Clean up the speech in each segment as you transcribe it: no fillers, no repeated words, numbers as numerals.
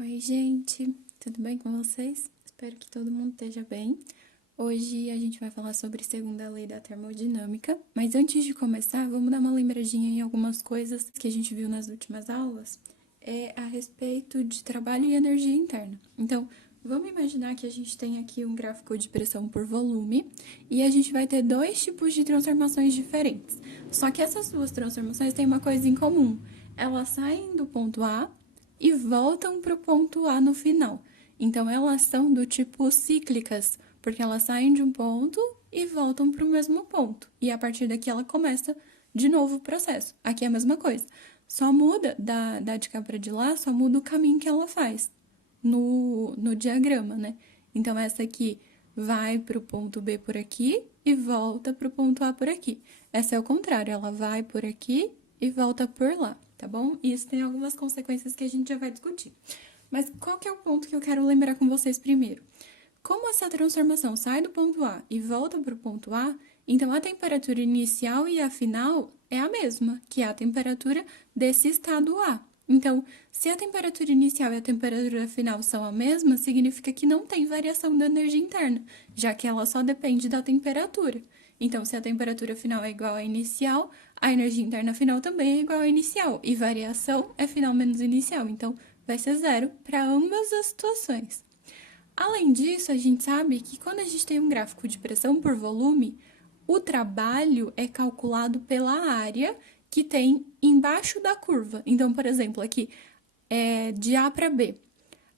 Oi, gente, tudo bem com vocês? Espero que todo mundo esteja bem. Hoje a gente vai falar sobre a segunda lei da termodinâmica, mas antes de começar, vamos dar uma lembradinha em algumas coisas que a gente viu nas últimas aulas, a respeito de trabalho e energia interna. Então, vamos imaginar que a gente tem aqui um gráfico de pressão por volume e a gente vai ter dois tipos de transformações diferentes. Só que essas duas transformações têm uma coisa em comum: elas saem do ponto A e voltam para o ponto A no final. Então, elas são do tipo cíclicas, porque elas saem de um ponto e voltam para o mesmo ponto. E a partir daqui ela começa de novo o processo. Aqui é a mesma coisa. Só muda da de cá para de lá, só muda o caminho que ela faz no diagrama, né? Então, essa aqui vai para o ponto B por aqui e volta para o ponto A por aqui. Essa é o contrário, ela vai por aqui e volta por lá, tá bom? E isso tem algumas consequências que a gente já vai discutir. Mas qual que é o ponto que eu quero lembrar com vocês primeiro? Como essa transformação sai do ponto A e volta para o ponto A, então a temperatura inicial e a final é a mesma, que é a temperatura desse estado A. Então, se a temperatura inicial e a temperatura final são a mesma, significa que não tem variação da energia interna, já que ela só depende da temperatura. Então, se a temperatura final é igual à inicial, a energia interna final também é igual à inicial, e variação é final menos inicial, então vai ser zero para ambas as situações. Além disso, a gente sabe que quando a gente tem um gráfico de pressão por volume, o trabalho é calculado pela área que tem embaixo da curva. Então, por exemplo, aqui é de A para B.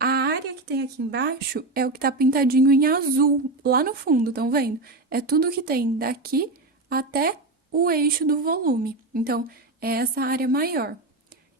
A área que tem aqui embaixo é o que está pintadinho em azul, lá no fundo, estão vendo? É tudo que tem daqui até o eixo do volume. Então, é essa área maior.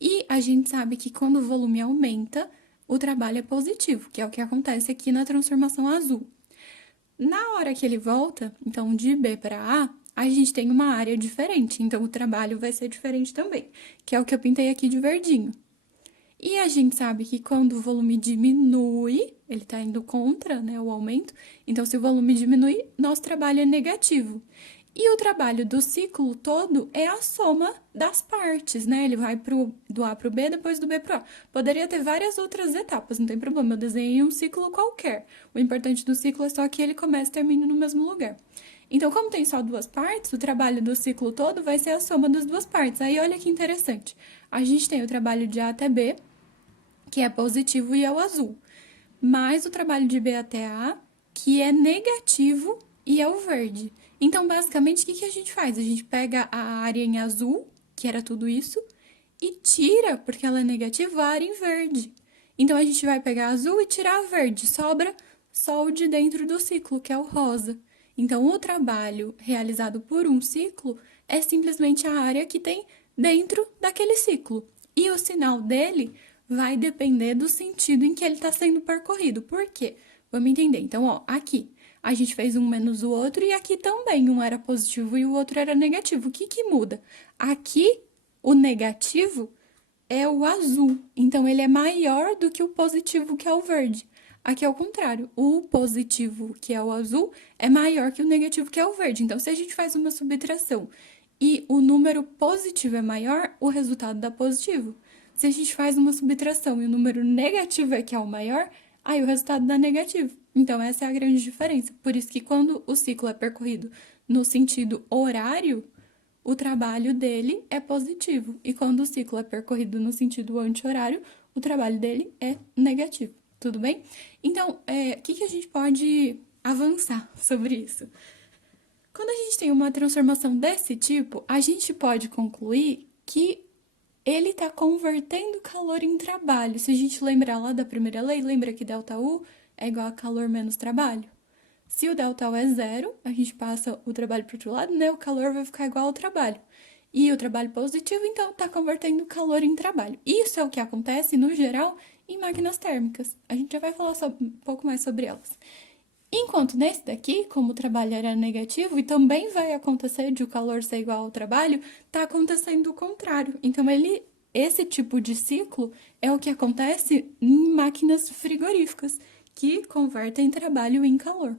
E a gente sabe que quando o volume aumenta, o trabalho é positivo, que é o que acontece aqui na transformação azul. Na hora que ele volta, então de B para A gente tem uma área diferente, então o trabalho vai ser diferente também, que é o que eu pintei aqui de verdinho. E a gente sabe que quando o volume diminui, ele está indo contra, né, o aumento, então se o volume diminui, nosso trabalho é negativo. E o trabalho do ciclo todo é a soma das partes, né? Ele vai do A para o B, depois do B para o A. Poderia ter várias outras etapas, não tem problema. Eu desenhei um ciclo qualquer. O importante do ciclo é só que ele comece e termine no mesmo lugar. Então, como tem só duas partes, o trabalho do ciclo todo vai ser a soma das duas partes. Aí, olha que interessante. A gente tem o trabalho de A até B, que é positivo e é o azul. Mais o trabalho de B até A, que é negativo e é o verde. Então, basicamente, o que a gente faz? A gente pega a área em azul, que era tudo isso, e tira, porque ela é negativa, a área em verde. Então, a gente vai pegar azul e tirar a verde. Sobra só o de dentro do ciclo, que é o rosa. Então, o trabalho realizado por um ciclo é simplesmente a área que tem dentro daquele ciclo. E o sinal dele vai depender do sentido em que ele está sendo percorrido. Por quê? Vamos entender. Então, ó, aqui a gente fez um menos o outro e aqui também um era positivo e o outro era negativo. O que que muda? Aqui, o negativo é o azul, então ele é maior do que o positivo, que é o verde. Aqui é o contrário, o positivo, que é o azul, é maior que o negativo, que é o verde. Então, se a gente faz uma subtração e o número positivo é maior, o resultado dá positivo. Se a gente faz uma subtração e o número negativo é que é o maior, aí o resultado dá negativo. Então, essa é a grande diferença. Por isso que quando o ciclo é percorrido no sentido horário, o trabalho dele é positivo. E quando o ciclo é percorrido no sentido anti-horário, o trabalho dele é negativo. Tudo bem? Então, o que a gente pode avançar sobre isso? Quando a gente tem uma transformação desse tipo, a gente pode concluir que ele está convertendo calor em trabalho. Se a gente lembrar lá da primeira lei, lembra que ΔU é igual a calor menos trabalho? Se o ΔU é zero, a gente passa o trabalho para o outro lado, né? O calor vai ficar igual ao trabalho. E o trabalho positivo, então, está convertendo calor em trabalho. Isso é o que acontece, no geral, em máquinas térmicas. A gente já vai falar um pouco mais sobre elas. Enquanto nesse daqui, como o trabalho era negativo e também vai acontecer de o calor ser igual ao trabalho, está acontecendo o contrário. Então, esse tipo de ciclo é o que acontece em máquinas frigoríficas, que convertem trabalho em calor.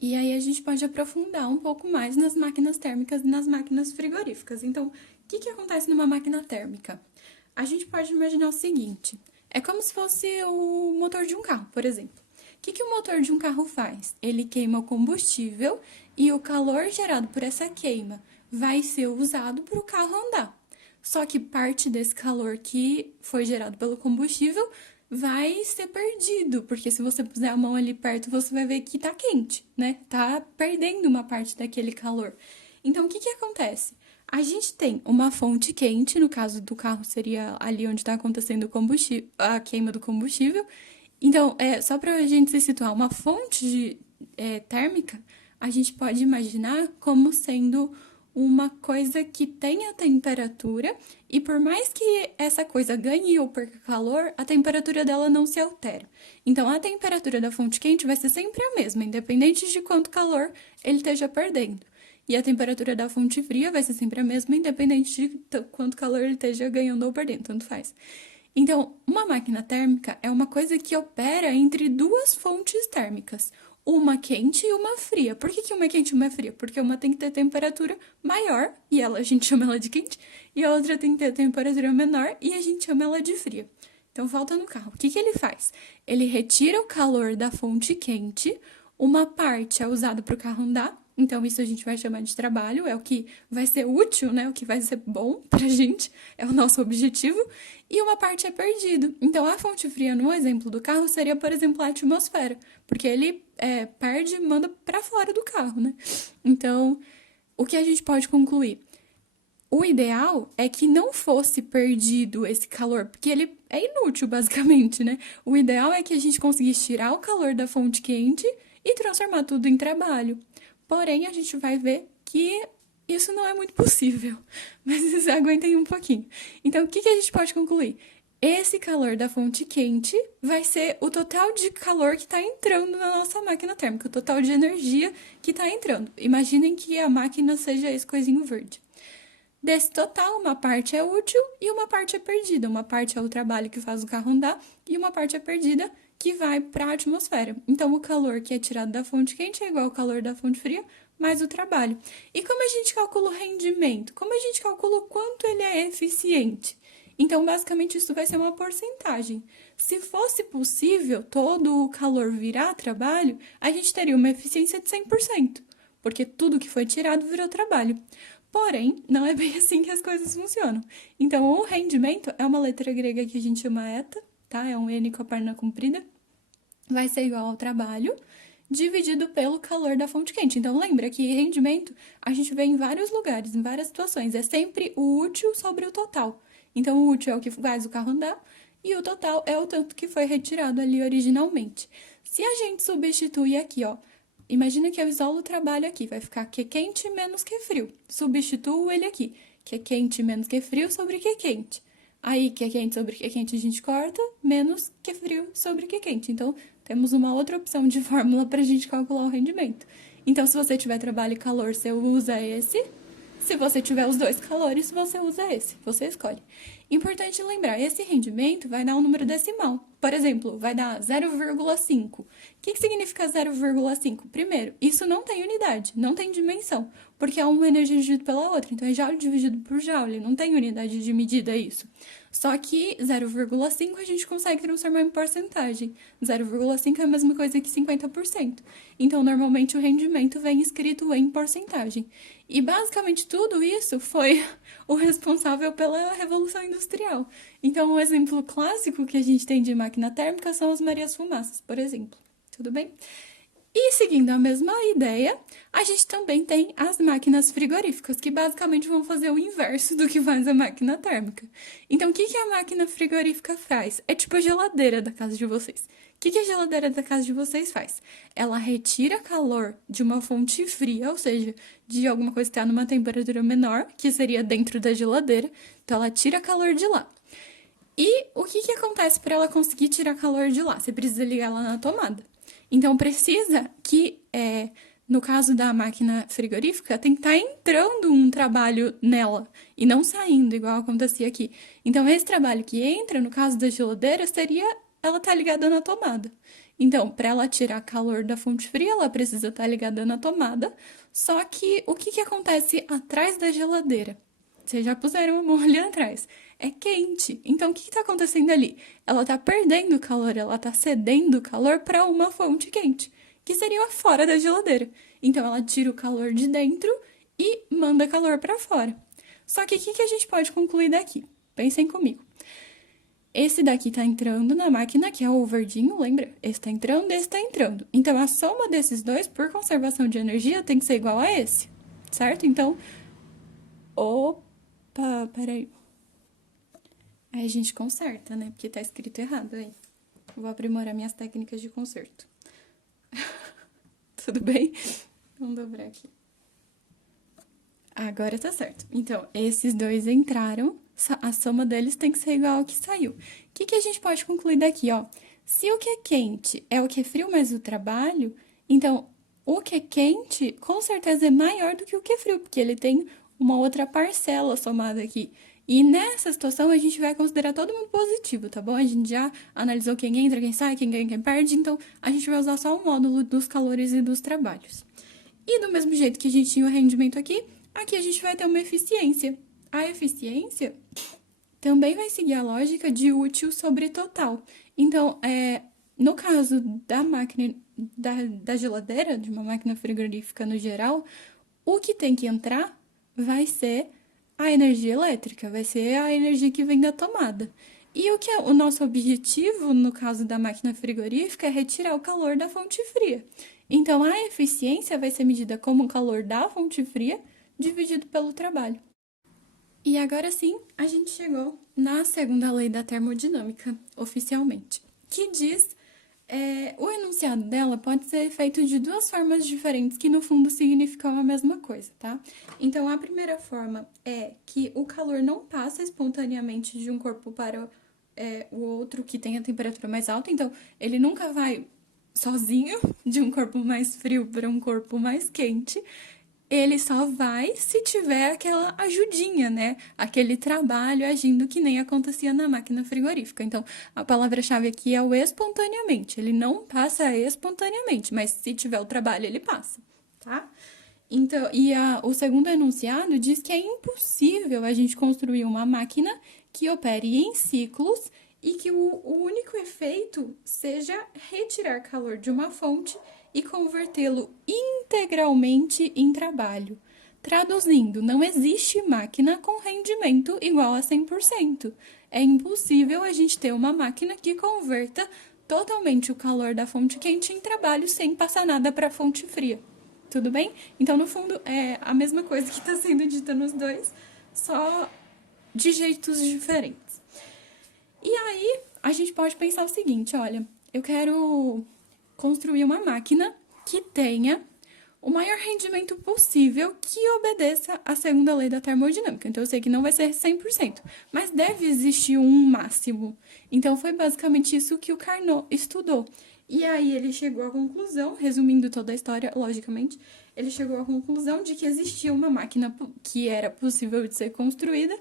E aí a gente pode aprofundar um pouco mais nas máquinas térmicas e nas máquinas frigoríficas. Então, o que acontece numa máquina térmica? A gente pode imaginar o seguinte: é como se fosse o motor de um carro, por exemplo. O que o motor de um carro faz? Ele queima o combustível e o calor gerado por essa queima vai ser usado para o carro andar. Só que parte desse calor que foi gerado pelo combustível vai ser perdido, porque se você puser a mão ali perto, você vai ver que tá quente, né? Tá perdendo uma parte daquele calor. Então, o que acontece? A gente tem uma fonte quente, no caso do carro seria ali onde está acontecendo o combustível, a queima do combustível. Então, só para a gente se situar, uma fonte térmica, a gente pode imaginar como sendo uma coisa que tenha temperatura e por mais que essa coisa ganhe ou perca calor, a temperatura dela não se altera. Então, a temperatura da fonte quente vai ser sempre a mesma, independente de quanto calor ele esteja perdendo. E a temperatura da fonte fria vai ser sempre a mesma, independente de quanto calor ele esteja ganhando ou perdendo, tanto faz. Então, uma máquina térmica é uma coisa que opera entre duas fontes térmicas, uma quente e uma fria. Por que uma é quente e uma é fria? Porque uma tem que ter temperatura maior, e a gente chama ela de quente, e a outra tem que ter temperatura menor, e a gente chama ela de fria. Então, volta no carro. O que ele faz? Ele retira o calor da fonte quente, uma parte é usada para o carro andar, então isso a gente vai chamar de trabalho, é o que vai ser útil, né? O que vai ser bom pra gente, é o nosso objetivo, e uma parte é perdido. Então a fonte fria, no exemplo do carro, seria, por exemplo, a atmosfera, porque ele perde e manda para fora do carro, né? Então, o que a gente pode concluir? O ideal é que não fosse perdido esse calor, porque ele é inútil, basicamente, né? O ideal é que a gente conseguisse tirar o calor da fonte quente e transformar tudo em trabalho. Porém, a gente vai ver que isso não é muito possível. Mas aguentem um pouquinho. Então, o que a gente pode concluir? Esse calor da fonte quente vai ser o total de calor que está entrando na nossa máquina térmica, o total de energia que está entrando. Imaginem que a máquina seja esse coisinho verde. Desse total, uma parte é útil e uma parte é perdida. Uma parte é o trabalho que faz o carro andar e uma parte é perdida que vai para a atmosfera. Então, o calor que é tirado da fonte quente é igual ao calor da fonte fria, mais o trabalho. E como a gente calcula o rendimento? Como a gente calcula o quanto ele é eficiente? Então, basicamente, isso vai ser uma porcentagem. Se fosse possível todo o calor virar trabalho, a gente teria uma eficiência de 100%, porque tudo que foi tirado virou trabalho. Porém, não é bem assim que as coisas funcionam. Então, o rendimento é uma letra grega que a gente chama eta, tá? É um N com a perna comprida. Vai ser igual ao trabalho dividido pelo calor da fonte quente. Então, lembra que rendimento a gente vê em vários lugares, em várias situações. É sempre o útil sobre o total. Então, o útil é o que faz o carro andar e o total é o tanto que foi retirado ali originalmente. Se a gente substituir aqui, ó, imagina que eu isolo o trabalho aqui, vai ficar que quente menos que frio. Substituo ele aqui, que é quente menos que frio sobre que quente. Aí, que é quente sobre que quente a gente corta, menos que frio sobre que quente. Então, temos uma outra opção de fórmula para a gente calcular o rendimento. Então, se você tiver trabalho e calor, você usa esse. Se você tiver os dois calores, você usa esse, você escolhe. Importante lembrar, esse rendimento vai dar um número decimal. Por exemplo, vai dar 0,5. O que significa 0,5? Primeiro, isso não tem unidade, não tem dimensão, porque é uma energia dividida pela outra. Então, é joule dividido por joule, não tem unidade de medida isso. Só que 0,5 a gente consegue transformar em porcentagem. 0,5 é a mesma coisa que 50%. Então, normalmente, o rendimento vem escrito em porcentagem. E, basicamente, tudo isso foi o responsável pela Revolução Industrial. Então, um exemplo clássico que a gente tem de máquina térmica são as Marias Fumaças, por exemplo. Tudo bem? E seguindo a mesma ideia, a gente também tem as máquinas frigoríficas, que basicamente vão fazer o inverso do que faz a máquina térmica. Então, o que a máquina frigorífica faz? É tipo a geladeira da casa de vocês. O que a geladeira da casa de vocês faz? Ela retira calor de uma fonte fria, ou seja, de alguma coisa que está numa temperatura menor, que seria dentro da geladeira. Então, ela tira calor de lá. E o que acontece para ela conseguir tirar calor de lá? Você precisa ligar ela na tomada. Então, precisa que, no caso da máquina frigorífica, tem que estar entrando um trabalho nela e não saindo, igual acontecia aqui. Então, esse trabalho que entra, no caso da geladeira, seria ela estar ligada na tomada. Então, para ela tirar calor da fonte fria, ela precisa estar ligada na tomada. Só que o que acontece atrás da geladeira? Vocês já puseram a mão ali atrás. é quente. Então, o que está acontecendo ali? Ela está perdendo calor, ela está cedendo calor para uma fonte quente, que seria fora da geladeira. Então, ela tira o calor de dentro e manda calor para fora. Só que o que a gente pode concluir daqui? Pensem comigo. Esse daqui tá entrando na máquina, que é o verdinho, lembra? Esse tá entrando, esse tá entrando. Então, a soma desses dois, por conservação de energia, tem que ser igual a esse, certo? Então, opa, peraí. Aí a gente conserta, né? Porque tá escrito errado aí. Vou aprimorar minhas técnicas de conserto. Tudo bem? Vamos dobrar aqui. Agora tá certo. Então, esses dois entraram, a soma deles tem que ser igual ao que saiu. O que a gente pode concluir daqui, ó? Se o que é quente é o que é frio mais o trabalho, então o que é quente com certeza é maior do que o que é frio, porque ele tem uma outra parcela somada aqui. E nessa situação a gente vai considerar todo mundo positivo, tá bom? A gente já analisou quem entra, quem sai, quem ganha, quem perde, então a gente vai usar só o módulo dos calores e dos trabalhos. E do mesmo jeito que a gente tinha o rendimento aqui, aqui a gente vai ter uma eficiência. A eficiência também vai seguir a lógica de útil sobre total. Então, no caso da máquina, da geladeira, de uma máquina frigorífica no geral, o que tem que entrar vai ser a energia elétrica, vai ser a energia que vem da tomada. E o que é o nosso objetivo, no caso da máquina frigorífica, é retirar o calor da fonte fria. Então, a eficiência vai ser medida como o calor da fonte fria dividido pelo trabalho. E agora sim, a gente chegou na segunda lei da termodinâmica, oficialmente, que diz o enunciado dela pode ser feito de duas formas diferentes que no fundo significam a mesma coisa, tá? Então, a primeira forma é que o calor não passa espontaneamente de um corpo para o outro que tem a temperatura mais alta, então ele nunca vai sozinho de um corpo mais frio para um corpo mais quente. Ele só vai se tiver aquela ajudinha, né? Aquele trabalho agindo que nem acontecia na máquina frigorífica. Então, a palavra-chave aqui é o espontaneamente. Ele não passa espontaneamente, mas se tiver o trabalho, ele passa, tá? Então, o segundo enunciado diz que é impossível a gente construir uma máquina que opere em ciclos e que o único efeito seja retirar calor de uma fonte e convertê-lo integralmente em trabalho. Traduzindo, não existe máquina com rendimento igual a 100%. É impossível a gente ter uma máquina que converta totalmente o calor da fonte quente em trabalho sem passar nada para a fonte fria. Tudo bem? Então, no fundo, é a mesma coisa que está sendo dita nos dois, só de jeitos diferentes. E aí, a gente pode pensar o seguinte, olha, eu quero construir uma máquina que tenha o maior rendimento possível que obedeça à segunda lei da termodinâmica. Então, eu sei que não vai ser 100%, mas deve existir um máximo. Então, foi basicamente isso que o Carnot estudou. E aí, ele chegou à conclusão, resumindo toda a história, logicamente, ele chegou à conclusão de que existia uma máquina que era possível de ser construída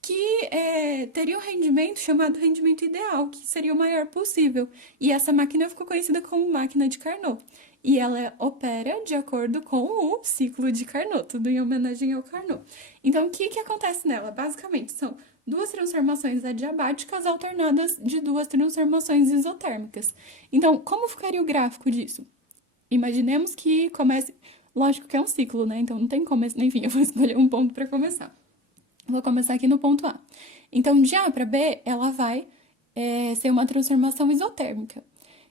que teria um rendimento chamado rendimento ideal, que seria o maior possível. E essa máquina ficou conhecida como máquina de Carnot. E ela opera de acordo com o ciclo de Carnot, tudo em homenagem ao Carnot. Então, o que acontece nela? Basicamente, são duas transformações adiabáticas alternadas de duas transformações isotérmicas. Então, como ficaria o gráfico disso? Imaginemos que comece... Lógico que é um ciclo, né? Então, não tem como... Enfim, eu vou escolher um ponto para começar. Vou começar aqui no ponto A. Então, de A para B, ela vai ser uma transformação isotérmica.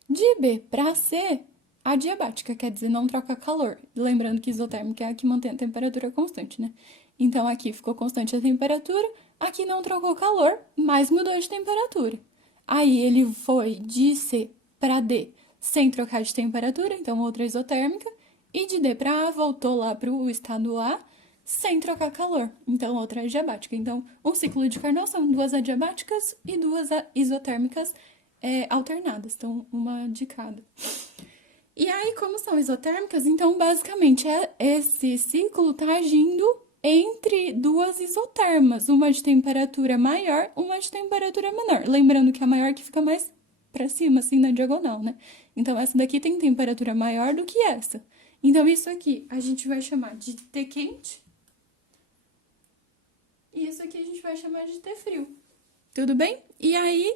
De B para C, adiabática, quer dizer, não troca calor. Lembrando que isotérmica é a que mantém a temperatura constante, né? Então, aqui ficou constante a temperatura, aqui não trocou calor, mas mudou de temperatura. Aí, ele foi de C para D sem trocar de temperatura, então outra isotérmica. E de D para A, voltou lá para o estado A, sem trocar calor. Então, outra adiabática. Então, um ciclo de Carnot são duas adiabáticas e duas isotérmicas alternadas. Então, uma de cada. E aí, como são isotérmicas, então, basicamente, esse ciclo está agindo entre duas isotermas. Uma de temperatura maior, uma de temperatura menor. Lembrando que a maior que fica mais para cima, assim, na diagonal, né? Então, essa daqui tem temperatura maior do que essa. Então, isso aqui a gente vai chamar de T quente. E isso aqui a gente vai chamar de T frio. Tudo bem? E aí,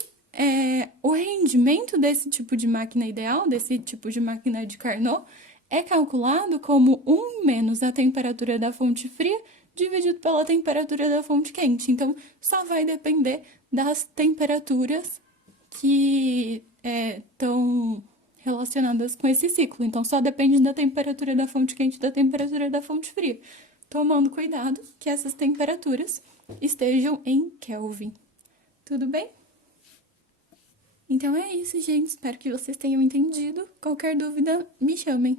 o rendimento desse tipo de máquina ideal, desse tipo de máquina de Carnot, é calculado como 1 menos a temperatura da fonte fria dividido pela temperatura da fonte quente. Então, só vai depender das temperaturas que estão relacionadas com esse ciclo. Então, só depende da temperatura da fonte quente e da temperatura da fonte fria. Tomando cuidado que essas temperaturas estejam em Kelvin. Tudo bem? Então é isso, gente. Espero que vocês tenham entendido. Qualquer dúvida, me chamem.